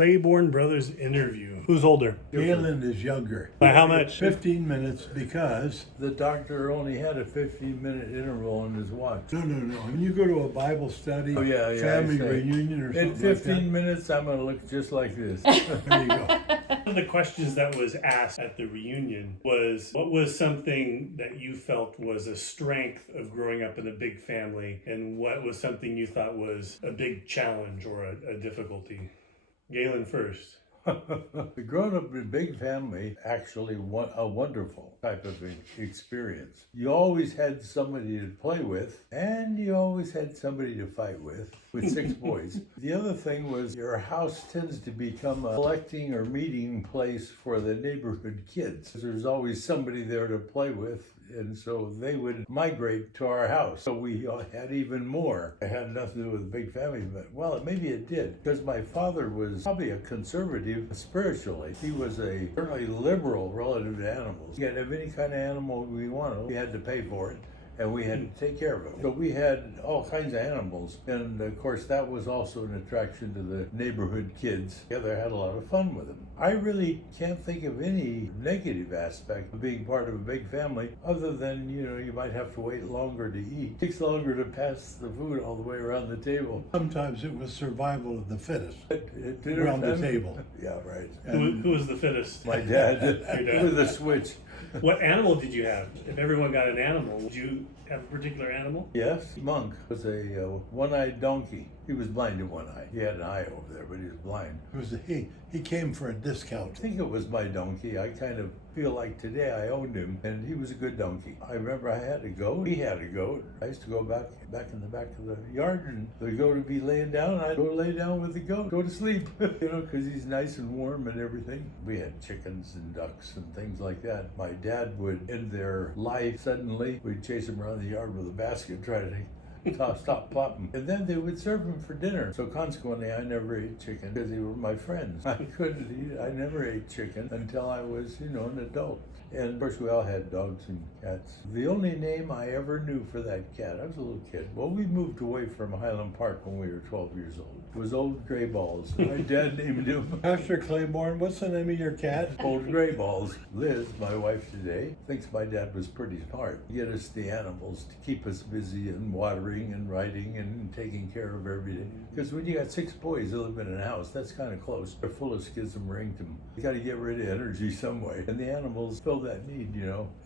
Claiborne brothers interview. Who's older? Gaylon is younger. By how much? 15 minutes because the doctor only had a 15-minute interval on his watch. No. When you go to a Bible study, family reunion or something in 15 minutes, I'm going to look just like this. There you go. One of the questions that was asked at the reunion was, what was something that you felt was a strength of growing up in a big family, and what was something you thought was a big challenge or a difficulty? Gaylon first. Growing up in a big family, actually a wonderful type of experience. You always had somebody to play with, and you always had somebody to fight with 6 boys. The other thing was your house tends to become a collecting or meeting place for the neighborhood kids. There's always somebody there to play with, and so they would migrate to our house. So we had even more. It had nothing to do with a big family, but well, maybe it did, because my father was probably a conservative spiritually. He was a certainly liberal relative to animals. We could have any kind of animal we wanted. We had to pay for it, and we had to take care of it. So we had all kinds of animals, and of course that was also an attraction to the neighborhood kids. Yeah, they had a lot of fun with them. I really can't think of any negative aspect of being part of a big family, other than, you might have to wait longer to eat. It takes longer to pass the food all the way around the table. Sometimes it was survival of the fittest It did around the time. table. Yeah, right. Who was the fittest? My dad, Your dad. with a switch. What animal did you have? If everyone got an animal, would you have a particular animal? Yes, Monk was a one-eyed donkey. He was blind in one eye. He had an eye over there, but he was blind. He came for a discount. I think it was my donkey. I kind of feel like today I owned him, and he was a good donkey. I remember I had a goat. He had a goat. I used to go back in the back of the yard, and the goat would be laying down, and I'd go lay down with the goat, go to sleep, because he's nice and warm and everything. We had chickens and ducks and things like that. My dad would end their life suddenly. We'd chase him around the yard with a basket, try to stop plopping. And then they would serve him for dinner. So consequently, I never ate chicken because they were my friends. I couldn't eat. I never ate chicken until I was, an adult. And of course, we all had dogs and cats. The only name I ever knew for that cat, I was a little kid. Well, we moved away from Highland Park when we were 12 years old. It was Old Gray Balls. My dad named him. Pastor Claiborne, what's the name of your cat? Old Gray Balls. Liz, my wife today, thinks my dad was pretty smart. He get us the animals to keep us busy and watering and riding and taking care of everything. Because when you got 6 boys that live in a house, that's kind of close. They're full of schism-rinctum. You got to get rid of energy some way. And the animals fill that need,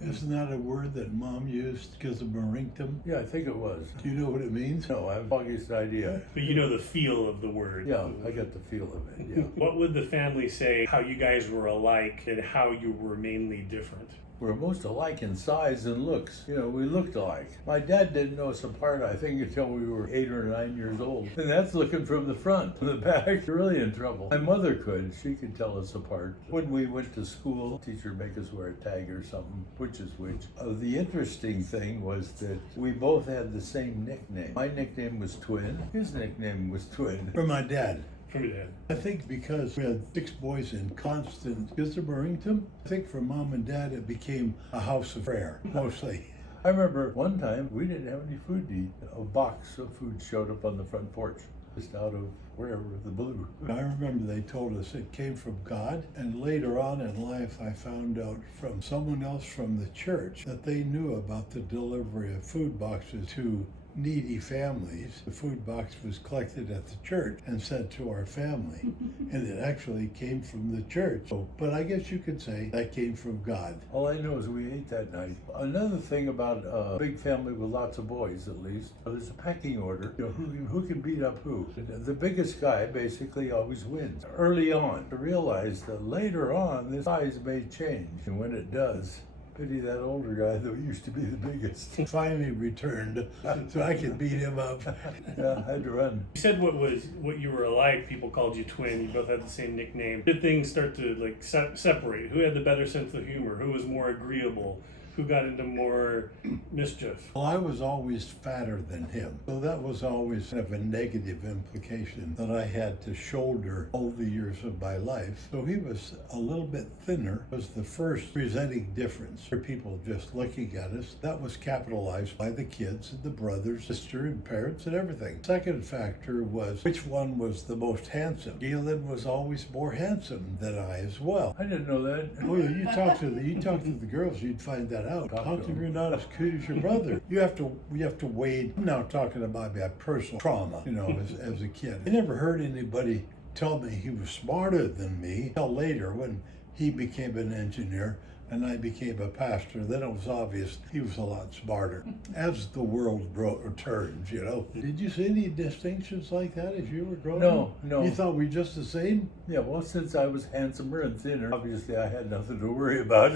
Isn't that a word that Mom used, schism-rinctum? Yeah, I think it was. Do you know what it means? No, I have the foggiest idea. But you know the feel of the word. Yeah, I got the feel of it, yeah. What would the family say how you guys were alike and how you were mainly different? We're most alike in size and looks. We looked alike. My dad didn't know us apart, I think, until we were 8 or 9 years old. And that's looking from the front. From the back, you're really in trouble. My mother could. She could tell us apart. When we went to school, teacher would make us wear a tag or something, which is which. The interesting thing was that we both had the same nickname. My nickname was Twin. His nickname was Twin. For my dad. From your dad. I think because we had 6 boys in constant schism-rinctum, I think for Mom and Dad it became a house of prayer, mostly. I remember one time we didn't have any food to eat. A box of food showed up on the front porch, just out of wherever, the blue. I remember they told us it came from God, and later on in life I found out from someone else from the church that they knew about the delivery of food boxes to needy families. The food box was collected at the church and sent to our family, and it actually came from the church. But I guess you could say that came from God. All I know is we ate that night. Another thing about a big family with lots of boys, at least, there's a pecking order. Who can beat up who? The biggest guy basically always wins. Early on, to realize that later on, this size may change, and when it does, pity that older guy that used to be the biggest. Finally returned so I could beat him up. Yeah, I had to run. You said what you were alike. People called you twin. You both had the same nickname. Did things start to separate? Who had the better sense of humor? Who was more agreeable? who got into more mischief? Well, I was always fatter than him, so that was always kind of a negative implication that I had to shoulder all the years of my life. So he was a little bit thinner, was the first presenting difference for people just looking at us. That was capitalized by the kids and the brothers, sister and parents and everything. Second factor was which one was the most handsome. Gaylon was always more handsome than I as well. I didn't know that. Oh, yeah, you talk to the girls, you'd find that out. How come you're not as cute as your brother? You have to wade. I'm now talking about my personal trauma, as a kid. I never heard anybody tell me he was smarter than me until later when he became an engineer and I became a pastor. Then it was obvious he was a lot smarter as the world turns, Did you see any distinctions like that as you were growing up? No. You thought we were just the same? Yeah, well, since I was handsomer and thinner, obviously I had nothing to worry about.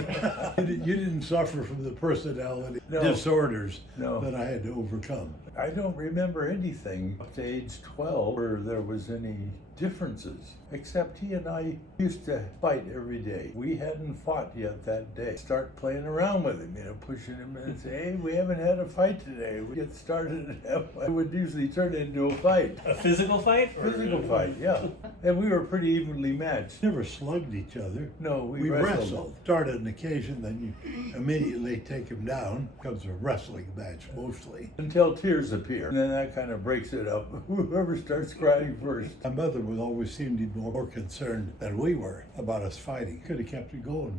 You didn't suffer from the personality No. disorders No. that I had to overcome. I don't remember anything up to age 12 where there was any differences, except he and I used to fight every day. We hadn't fought yet that day. Start playing around with him, pushing him and say, hey, we haven't had a fight today. We get started and it would usually turn into a fight. A physical fight? Physical fight, yeah. And we were pretty evenly matched. Never slugged each other. No, We wrestled. Start an occasion, then you immediately take him down. Becomes a wrestling match mostly. Until tears appear. And then that kind of breaks it up. Whoever starts crying first. My mother would always seem to be more concerned than we were about us fighting. Could have kept it going.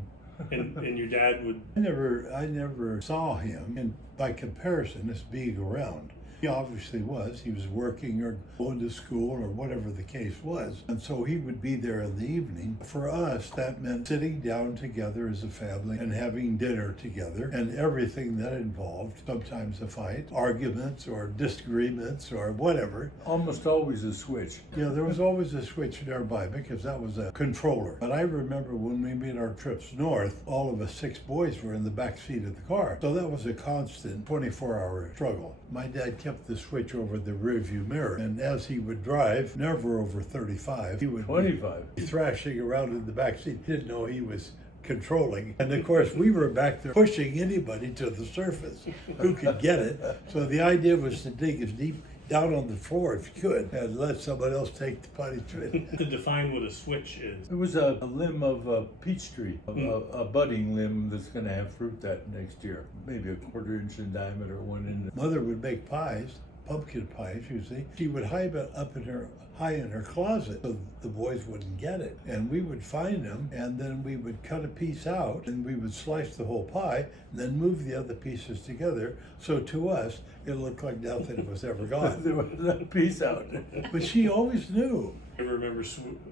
And your dad would... I never saw him, and by comparison, as being around. He obviously was. He was working or going to school or whatever the case was. And so he would be there in the evening. For us, that meant sitting down together as a family and having dinner together and everything that involved sometimes a fight, arguments or disagreements or whatever. Almost always a switch. Yeah, there was always a switch nearby because that was a controller. But I remember when we made our trips north, all of us 6 boys were in the back seat of the car. So that was a constant 24-hour struggle. My dad kept the switch over the rearview mirror, and as he would drive, never over 35, he would 25. be thrashing around in the back seat. Didn't know he was controlling. And of course, we were back there pushing anybody to the surface who could get it. So the idea was to dig as deep down on the floor if you could and let someone else take the punishment. To define what a switch is. It was a limb of a peach tree, a budding limb that's going to have fruit that next year. Maybe a 1/4 inch in diameter, 1 inch. Mother would make pies, pumpkin pies usually. She would hide it up in her high in her closet so the boys wouldn't get it. And we would find them, and then we would cut a piece out, and we would slice the whole pie, and then move the other pieces together. So to us, it looked like nothing was ever gone. There was a piece out. But she always knew. You ever remember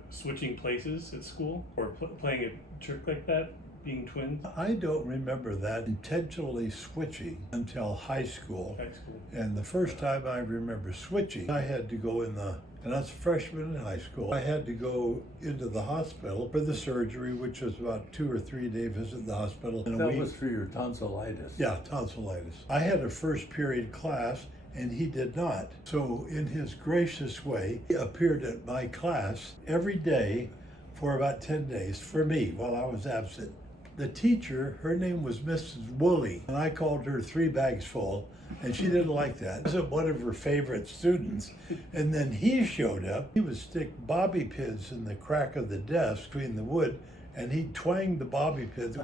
switching places at school? Or playing a trick like that? Being twins? I don't remember that intentionally switching until high school. High school. And the first time I remember switching, I had to go and I was a freshman in high school. I had to go into the hospital for the surgery, which was about 2 or 3 day visit in the hospital. And That was for your tonsillitis. Yeah, tonsillitis. I had a first period class and he did not. So in his gracious way, he appeared at my class every day for about 10 days for me while I was absent. The teacher, her name was Mrs. Woolley, and I called her 3 bags full, and she didn't like that. It wasn't one of her favorite students. And then he showed up. He would stick bobby pins in the crack of the desk between the wood, and he twanged the bobby pins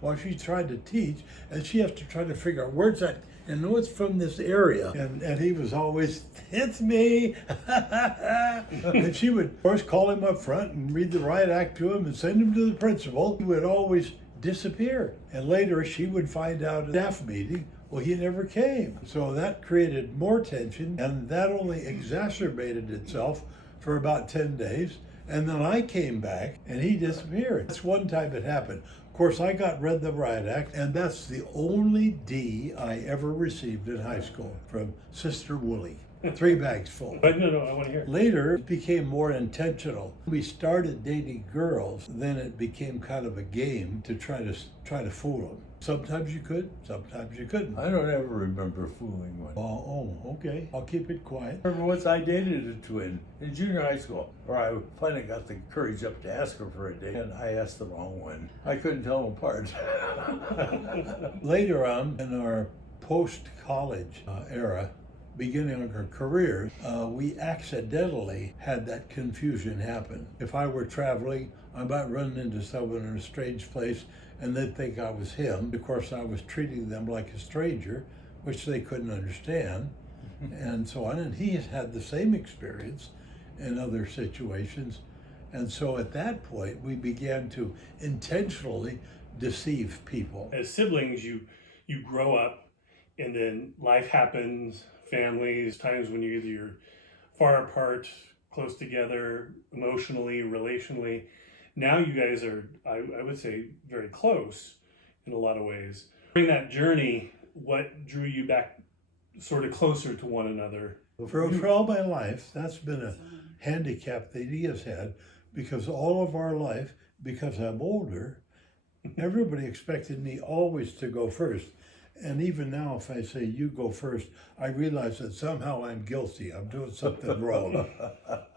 while she tried to teach, and she has to try to figure out where's that, and know it's from this area. And he was always, it's me. And she would, of course, call him up front and read the riot act to him and send him to the principal. He would always disappear. And later she would find out at a staff meeting, well, he never came. So that created more tension, and that only exacerbated itself for about 10 days. And then I came back and he disappeared. That's one time it happened. Of course, I read the riot act, and that's the only D I ever received in high school from Sister Woolley. 3 bags full. But no, I want to hear. Later, it became more intentional. We started dating girls, then it became kind of a game to try to fool them. Sometimes you could, sometimes you couldn't. I don't ever remember fooling one. Oh, okay. I'll keep it quiet. Remember once I dated a twin in junior high school, where I finally got the courage up to ask her for a date, and I asked the wrong one. I couldn't tell them apart. Later on, in our post-college era, beginning of our careers, we accidentally had that confusion happen. If I were traveling, I might run into someone in a strange place and they'd think I was him. Of course, I was treating them like a stranger, which they couldn't understand, and so on. And he has had the same experience in other situations. And so at that point, we began to intentionally deceive people. As siblings, you grow up, and then life happens, families, times when you're far apart, close together, emotionally, relationally. Now you guys are, I would say, very close in a lot of ways. During that journey, what drew you back sort of closer to one another? For all my life, that's been a handicap that he has had, because all of our life, because I'm older, everybody expected me always to go first. And even now, if I say you go first, I realize that somehow I'm guilty. I'm doing something wrong.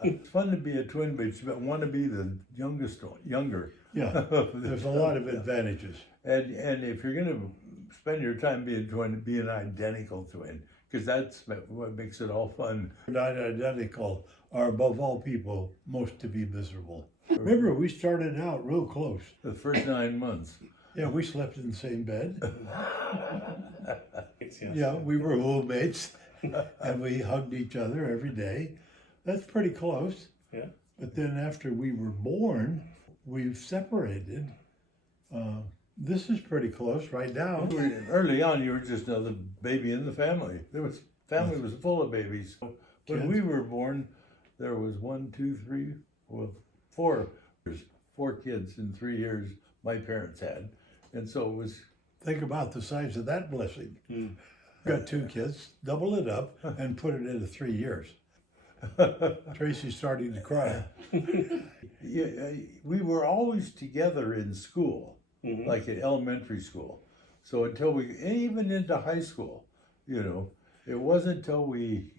It's fun to be a twin, but you want to be the younger. Yeah, there's a lot of advantages. And if you're going to spend your time being a twin, be an identical twin, because that's what makes it all fun. Not identical are above all people most to be miserable. Remember, we started out real close. The first 9 months. Yeah, we slept in the same bed. Yes. Yeah, we were roommates, and we hugged each other every day. That's pretty close. Yeah. But then after we were born, we've separated. This is pretty close right now. Early on, you were just another baby in the family. Family was full of babies. When Kids. we were born, there was 4 kids in 3 years my parents had. And so it was. Think about the size of that blessing. Got 2 kids, double it up, and put it into 3 years. Tracy's starting to cry. We were always together in school, like in elementary school. So until we, even into high school, it wasn't until we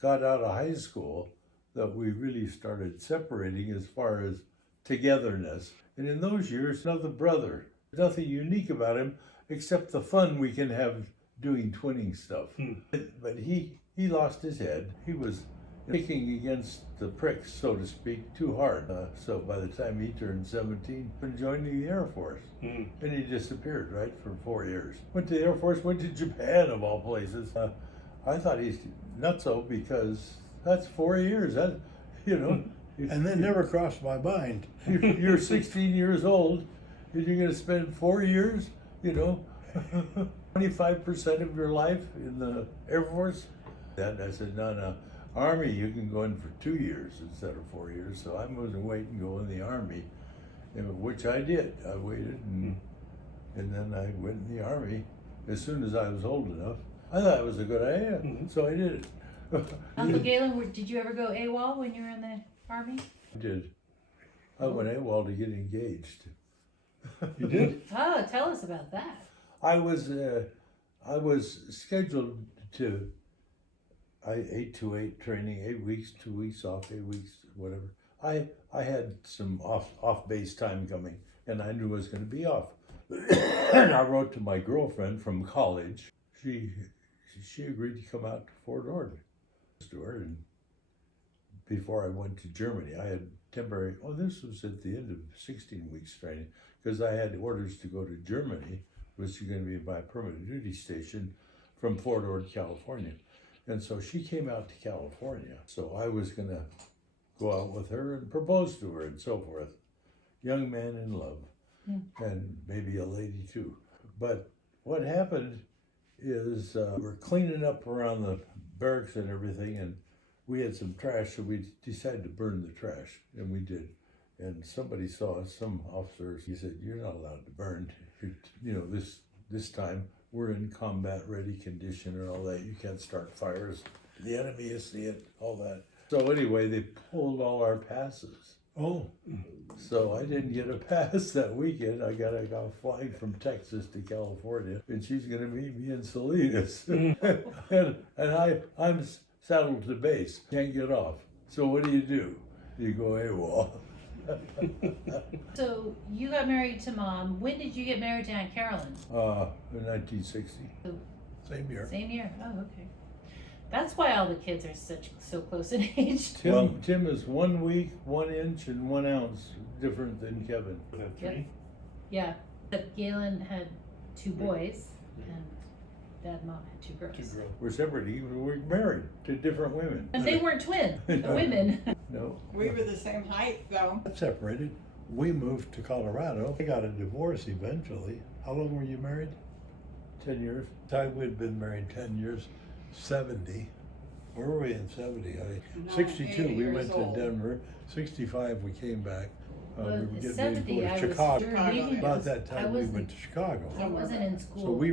got out of high school that we really started separating as far as togetherness. And in those years, another brother. Nothing unique about him except the fun we can have doing twinning stuff. But he lost his head. He was kicking against the pricks, so to speak, too hard. So by the time he turned 17, he joined the Air Force. And he disappeared, right, for 4 years. Went to the Air Force, went to Japan, of all places. I thought he's nutso because that's 4 years. And that never crossed my mind. You're 16 years old, and you're going to spend 4 years, 25% of your life in the Air Force. And I said, no, Army, you can go in for 2 years instead of 4 years. So I'm going to wait and go in the Army, which I did. I waited, and then I went in the Army as soon as I was old enough. I thought it was a good idea, so I did it. Uncle Gaylon, did you ever go AWOL when you were in the Army? I did. I went AWOL to get engaged. You did? Oh, tell us about that. I was scheduled to 8-to-8 training, 8 weeks, 2 weeks off, 8 weeks, whatever. I had some off base time coming, and I knew I was going to be off. And I wrote to my girlfriend from college. She agreed to come out to Fort Ord to her, and before I went to Germany, I had temporary. Oh, this was at the end of 16 weeks training, because I had orders to go to Germany, which is going to be my permanent duty station from Fort Ord, California. And so she came out to California. So I was going to go out with her and propose to her and so forth. Young man in love, and maybe a lady too. But what happened is we're cleaning up around the barracks and everything, and we had some trash, so we decided to burn the trash, and we did. And somebody saw us, some officers, he said, "You're not allowed to burn. This time we're in combat ready condition and all that. You can't start fires." The enemy is seeing all that. So anyway, they pulled all our passes. Oh, So I didn't get a pass that weekend. I got a flight from Texas to California, and she's going to meet me in Salinas. and I'm saddled to base, can't get off. So what do? You go AWOL. So you got married to Mom. When did you get married to Aunt Carolyn? In 1960. same year. Same year. Oh, okay. That's why all the kids are so close in age. Tim is 1 week, 1 inch, and 1 ounce different than Kevin. Was that 3? Yeah. But Gaylon had 2 boys, and Dad and Mom had 2 girls. 2 girls. We're separate, even we're married to different women. And they weren't twins. The women. No. We were the same height, though. Separated. We moved to Colorado. I got a divorce eventually. How long were you married? 10 years. We'd been married 10 years. 70. Where were we in 70, honey? No, 62, 80 we years went old. to Denver. 65, we came back. We Well, were at getting ready 70, to go I to Chicago. was leaving. About that I time, we wasn't- went to Chicago. I wasn't in school. So we